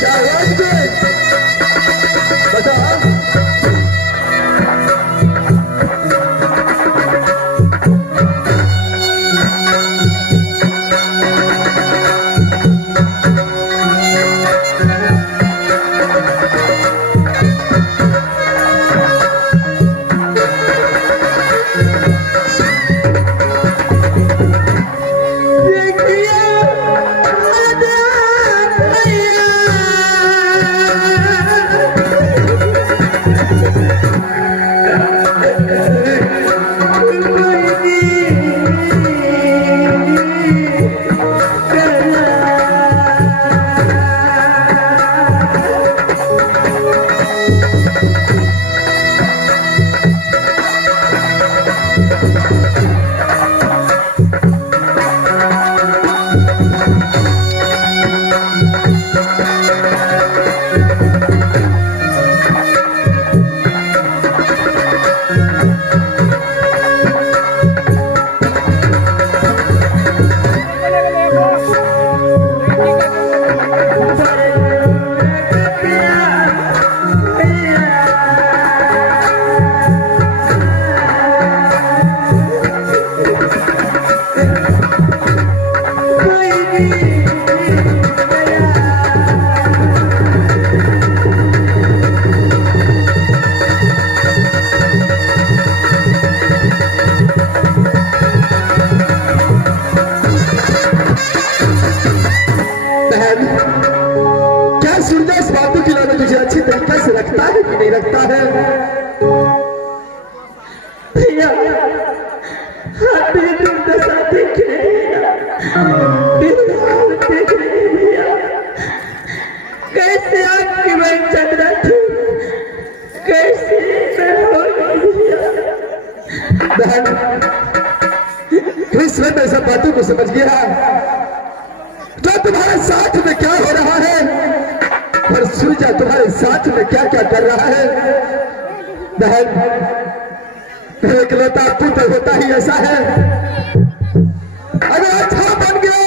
क्या सूर्य इस बातों की नजर तुझे अच्छी तरीके से रखता है कि नहीं रखता है? भैया आप मेरी दुर्दशा देख रहे हैं, मेरी हालत देख रहे हैं भैया। कैसे आपकी बहन चंद्रा थी, कैसे मैं हो गई भैया। बहन कृष्ण ने सब बातों को समझ गया। तो तुम्हारे साथ में क्या हो रहा है और सूर्य तुम्हारे साथ में क्या क्या कर रहा है? बहन एकलौता पुत्र होता ही ऐसा है, अगर अच्छा बन गया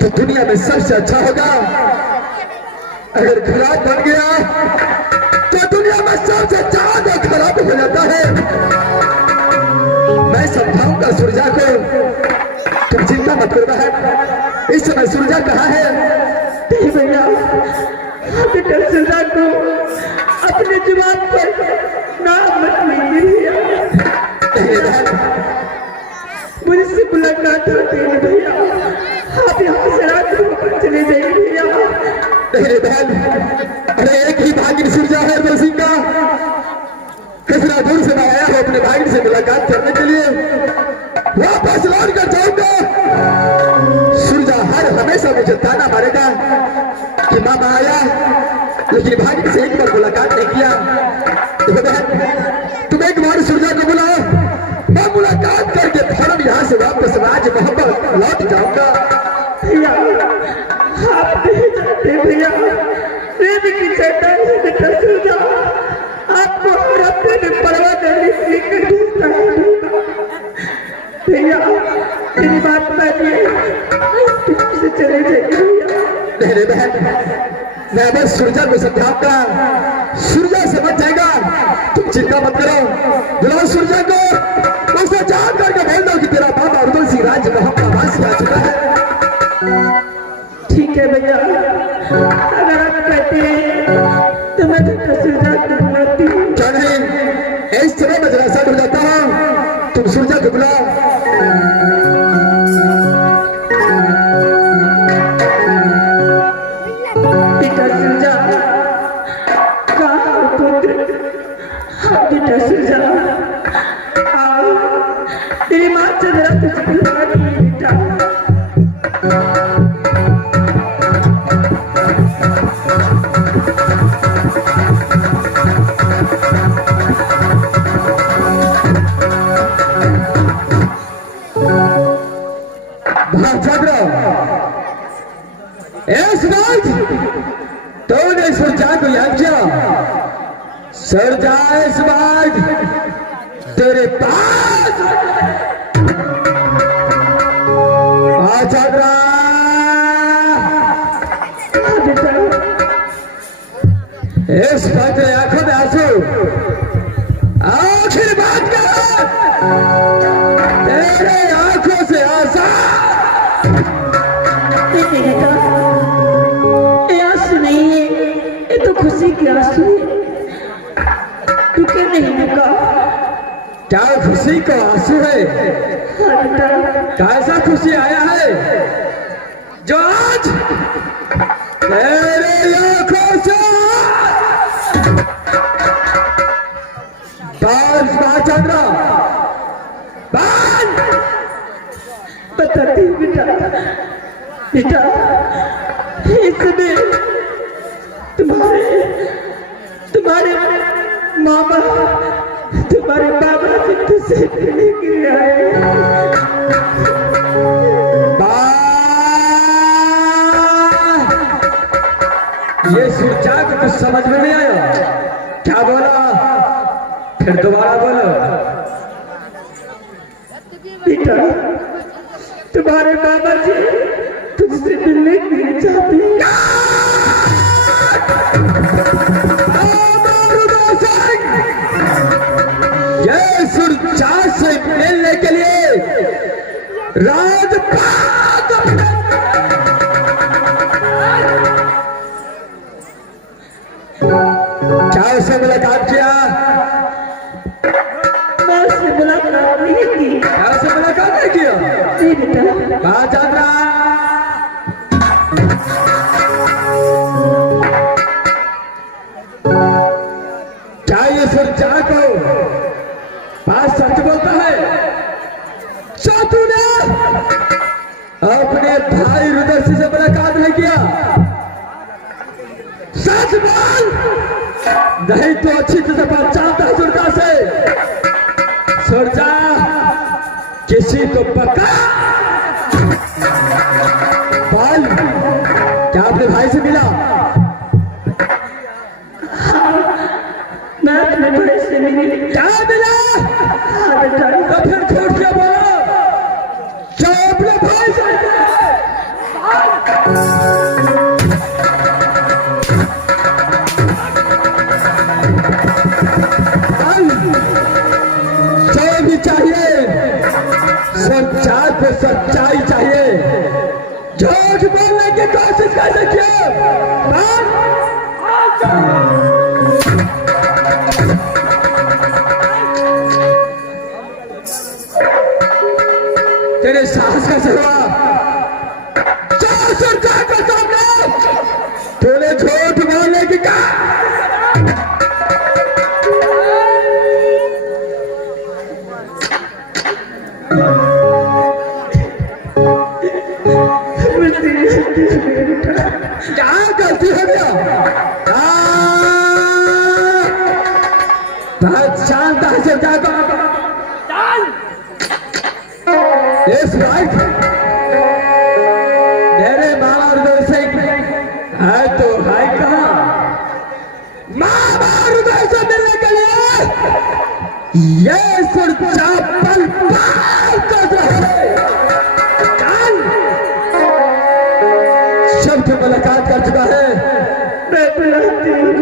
तो दुनिया में सबसे अच्छा होगा, अगर खराब बन गया तो दुनिया में सबसे ज्यादा खराब हो जाता है। मैं समझाऊंगा सूर्या को, तुम चिंता मत करो बहन। इस समय सूर्या कहाँ है? नहीं भैया आप बेटा सूर्या को अपने जुबान पर नाम मत लीजिए भैया। मुझसे मुलाकात होती है भैया, आप यहाँ से रात को चले जाइए भैया। नहीं बहन, अरे एक ही भागिन सूर्या है रोसी का, कितना दूर से मैं आया हूँ अपने भागिन से मुलाकात करने के लिए, वापस लौट कर जाऊंगा। सूर्या हर हमेशा मुझे ताना मारेगा कि मामा आया लेकिन भागिन से एक बार मुलाकात नहीं किया। देखो बहन, तुम एक बार सूर्या को बुलाओ, मैं मुलाकात करके फौरन यहाँ से वापस राज मोहब्बत लौट जाऊंगा। भैया आप नहीं जानते भैया, प्रेम की चट्टान से बेटा सूर्या आपको हर हफ्ते में परवा देने लेकर ढूंढता है भैया। मेरी बात मानिए, तुम से चले जाइए भैया। नहीं बहन, मैं बस सूर्या को समझाऊंगा, सूर्या समझ जाएगा, तुम चिंता मत करो। बुलाओ सूर्या को, उसे जान करके बोल दो कि तेरा बाबा उर्दू सिंह राज मोहम्मद वासी आ चुका है। ठीक है भैया, अगर आप कहते हैं तो मैं तो सूर्या को बुलाती हूँ। नहीं, इस समय मैं जरा सेट हो जाता हूँ, तुम सूर्या को बुलाओ। बेटा सूर्या आओ, तेरी माँ चंद्रा तुझे बुला रही है बेटा। तूने सूर्या को याद किया? सूर्या इस बार तेरे पास चंद्रा। इस बात तेरे आंखों में आंसू, आखिर बात कर, तेरे आंखों से आंसू। ये आंसू नहीं है, ये तो खुशी के आंसू है। रुके नहीं रुका, क्या खुशी का आंसू है? कैसा खुशी आया है जो आज तेरे आंखों से चंद्रा बताती बेटा। बेटा इसमें तुम्हारे मामा तुम्हारे बाबा जी तुझसे मिलने के लिए आए। ये सूर्या को कुछ समझ में नहीं आया, क्या बोला? फिर दोबारा बोलो। बेटा तुम्हारे बाबा जी तुझसे मिलने के लिए चाहते हैं। ये सूर्या से मिलने के लिए राजपाट क्या उसे मुलाकात किया? मैं उससे मुलाकात नहीं की। क्या उसे मुलाकात नहीं किया? नहीं बेटा। कहाँ चंद्रा? नहीं तो अच्छी तरह पहचानता है सुरजा से। सुरजा किसी को पकड़। बाल क्या अपने भाई से मिला? मैं अपने भाई से मिली। क्या मिला? हाँ बेटा। तो फिर झूठ क्यों बोला? क्या अपने भाई से जो भी चाहिए सच्चाई पे सच्चाई चाहिए। झूठ बोलने की कोशिश कैसे किया? तेरे साहस कैसे हुआ? सरकार के सामने तूने झूठ बोलने की कहा। क्या गलती हो गया? पहचानता है सरकार को? इस राइट मेरे मामा हृदय से है तो है कहाँ? मामा हृदय से मिलने के लिए ये सुरक्षा पल पार कर रहे। शब्द मुलाकात कर चुका है। मैं बुलाती हूँ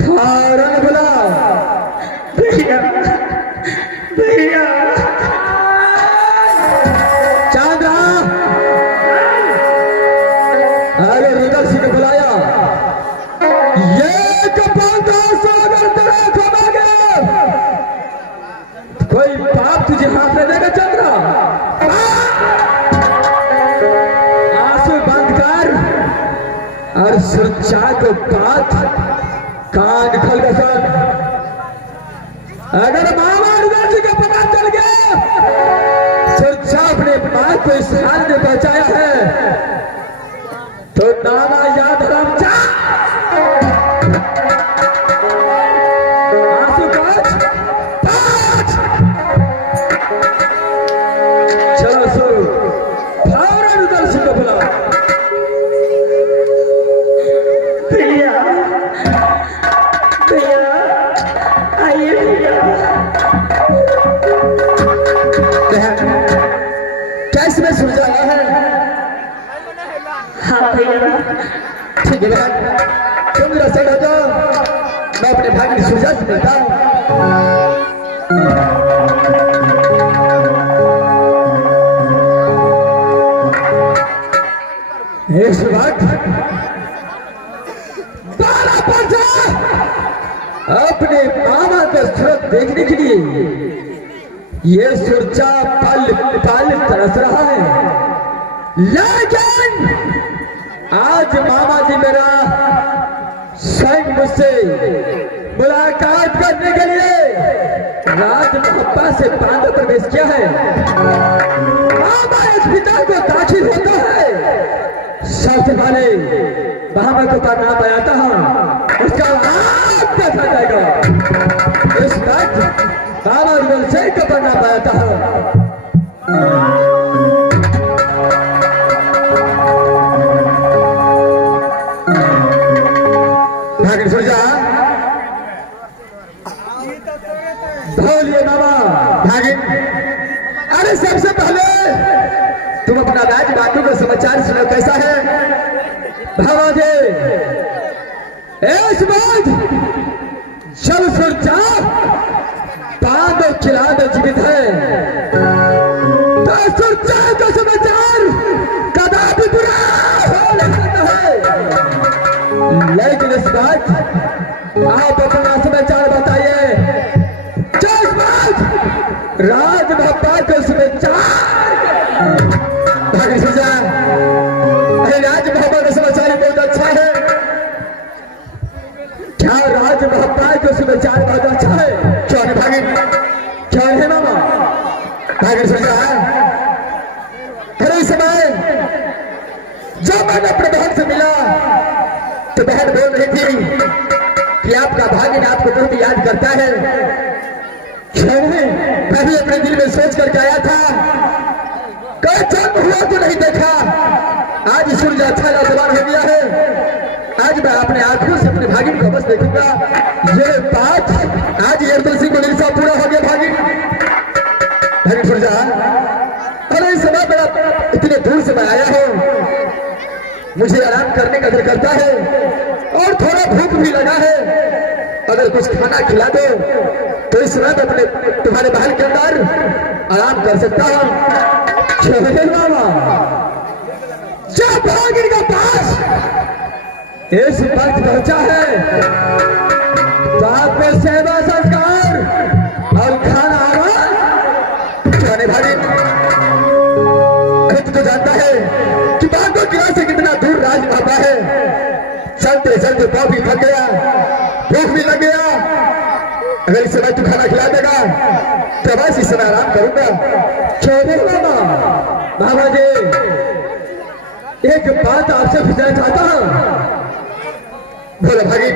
फौरन बुला। भैया भैया। चांदा अरे रुद्र सिंह को बुलाया। ये कपांता सागर तेरा खबा गया। कोई पाप तुझे हाथ में देगा चंद्रा? आंसू बंद कर और सुरक्षा को बात कान खोल के सुन। अगर मामा रुद्र सिंह को पता चल गया सुरक्षा अपने बात को इस हाल में पहुंचाया है तो नाना याद राम जा। आंसू पाँच चलो सो फौरन उधर से को बुला। भैया भैया आइए भैया। कैसे में सुलझा है? हाँ भैया। ठीक है तुम मेरा सेठ हो जाओ। मैं अपने भाई की सुलझा से मिलता हूँ। इस वक्त 12 पर्चा अपने मामा का सूरत देखने के लिए ये सुरजा पल पल तरस रहा है। लेकिन आज मामा जी मेरा स्वयं मुझसे मुलाकात करने के लिए राज मोहब्बा से बांधा प्रवेश किया है। मामा इस पिता को दाखिल होता है सबसे पहले मामा को नाम बताता हूँ उसका नाम देखा जाएगा। इस वक्त मामा रुदल से का नाम बताता हूँ। बोलिए बाबा भागिन। अरे सबसे पहले तुम अपना राज बातों का समाचार सुनो कैसा है? भावाजे इस बात जब सुरजा बांध और खिला दे जीवित है तो सुरजा का समाचार कदापि बुरा हो नहीं सकता है। लेकिन इस बात आप अपना समाचार बताइए। जिस बात राज भोपाल को समाचार भागी सुरजा। राज भोपाल का समाचार बहुत अच्छा है। क्या राज भोपाल को समाचार बहुत अच्छा है? क्यों नहीं भागी? क्यों है मामा? भागी सुरजा। अरे इस समय जब मैंने अपने बहन से मिला तो बहन बोल रही थी कि आपका भागिन आपको बहुत याद करता है। मैं भी अपने दिल में सोच करके आया था, कल जन्म हुआ तो नहीं देखा, आज सूर्य अच्छा लाजवाब हो गया है। आज मैं अपने आंखों से अपने भागिन को बस देखूंगा। ये बात आज एयरटेल सिंह को निशा पूरा हो गया। भागिन सूर्या, अरे इस समय मेरा इतने दूर से मैं आया हूँ, मुझे आराम करने का दिल करता है और थोड़ा भूख भी लगा है। अगर कुछ खाना खिला दो तो इस समय अपने तुम्हारे महल के अंदर आराम कर सकता हूँ। मामा जब भागिन के पास इस वक्त पहुंचा है तो आपको सेवा संस्कार और खाना आराम भागिन। तो जानता है कि बागों किला से कितना दूर राजमाता है। चलते चलते पाँव भी थक गया, भूख भी लग गया। अगर इस समय तू खाना खिला देगा तो बस इस समय आराम करूंगा। बाबा जी, एक बात आपसे पूछना चाहता हूं। बोलो भागी,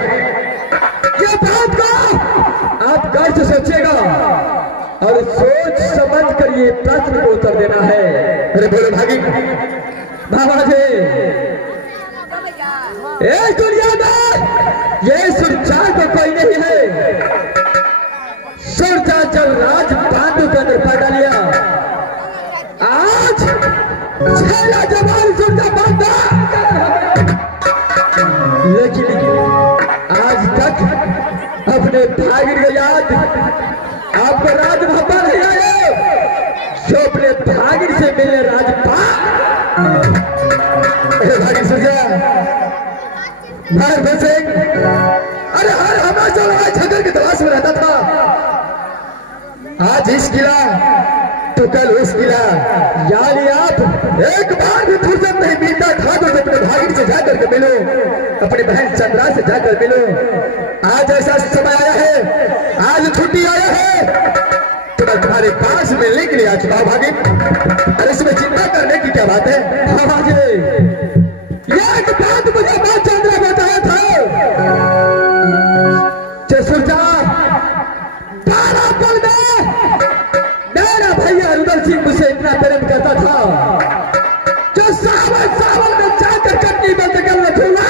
ये बात का आप गौर से सोचिएगा और सोच समझ कर ये प्रश्न को उत्तर देना है। अरे बोलो भागी। बाबा जी, इस दुनिया में ये सुरचार तो कोई नहीं है। सुरचा जब राज बांधो के अंदर पैदा लिया, आज छेला जवान सुरचा बांधा, लेकिन आज तक अपने भागिन को याद आपको राज भप्पा नहीं आए जो अपने भागिन से मिले राजपाल। भागिन सुरजा, भारत सिंह, अरे हर हमेशा लड़ाई झगड़ की तलाश में रहता था। आज इस किला तो कल उस किला, यानी आप एक बार भी फुर्सत नहीं मिलता था तो अपने भागिन से जाकर के मिलो, अपनी बहन चंद्रा से जाकर मिलो। आज ऐसा समय आया है, आज छुट्टी आया है तो मैं तुम्हारे पास मिलने के लिए आ चुका हूं भागिन। अरे इसमें चिंता करने की क्या बात है। हाँ भागी, एक बात मुझे मां चंद्रा बताया था, सुरजा 12 पल में मेरा भैया रुदल सिंह मुझसे इतना प्रेम करता था जो सावन में जाकर कटनी बंद करने खुला।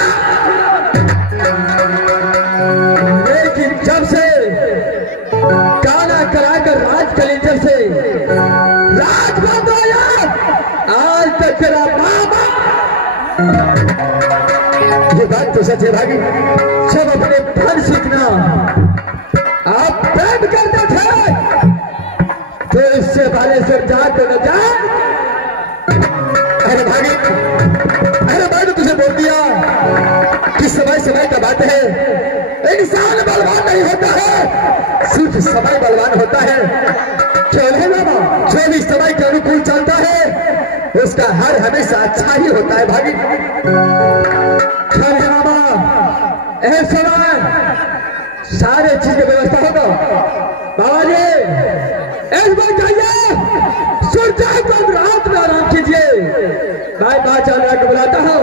लेकिन जब से गाना कराकर राज कलेंजर से राज बंद आया, आज तक तेरा मामा। ये बात तो सच है भागी। सब अपने फल सीखना आप प्रेम करते थे तो इससे वाले से जात न जा। अरे भागी, अरे मैं तो तुझे बोल दिया कि समय का बात है। इंसान बलवान नहीं होता है, सिर्फ समय बलवान होता है। जो भी समय के अनुकूल चलता है उसका हर हमेशा अच्छा ही होता है भागी। समय सारे चीज की व्यवस्था होगा। बाबा जी, एक बार जाइए, सूर्य को रात में आराम कीजिए। मैं बात चल रहा बुलाता हूँ।